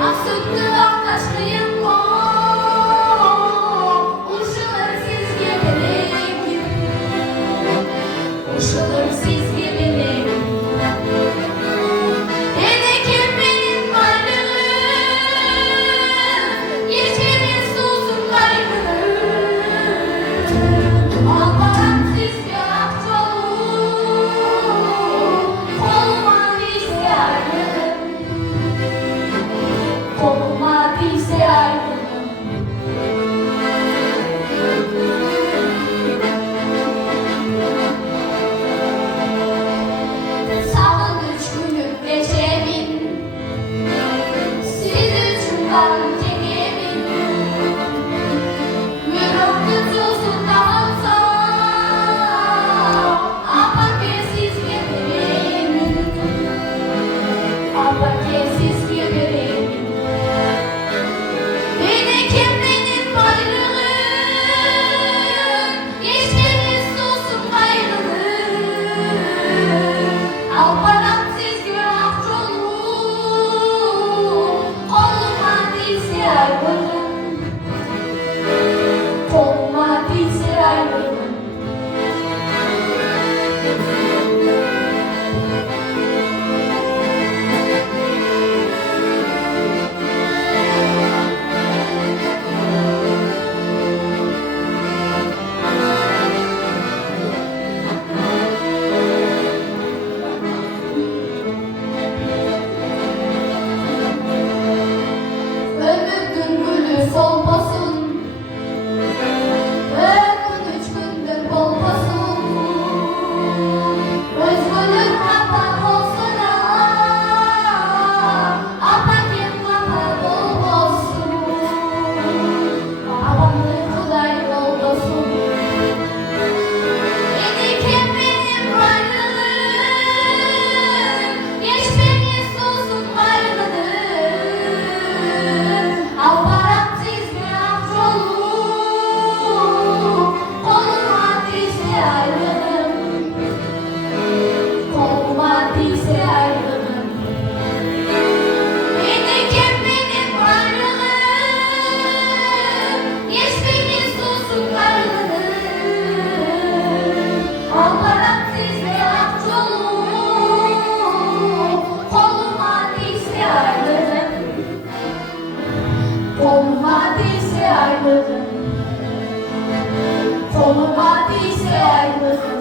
Aksıttı taşlayın uçulur siz gemilerim, uçulur siz gemilerim. Edekim benim varlığım, yeşerin susum gayrım. Alparam siz yaktı koluma dizse ayrılım, koluma dizse ayrılım. Sağın 3 günlük gecemin, siz üçün varım tegemin. Yüreğimde tuzun dağılsa, ama siz gemilerim, ama siz gemilerim. Edekim benim varlığım, yeşerin susum gayrılım. Alparam siz günah çoluğum, koluma dizse ayrılım, koluma dizse ayrılım. Ömrümün gülü solmasın, ömrün 3 gündür bolmasın. Özgürlük kapak olsun, ama kim kapak olmasın. Amanın Kuday olmasın. Edekim benim varlığım, yeşerin susum gayrılım. Alparam siz günah çoluğum, koluma dizse ayrılım, koluma dizse ayrılım. Edekim benim varlığım, yeşerin susum gayrılım. Alparam siz günah çoluğum, koluma dizse ayrılım, koluma dizse ayrılım, koluma dizse ayrılım.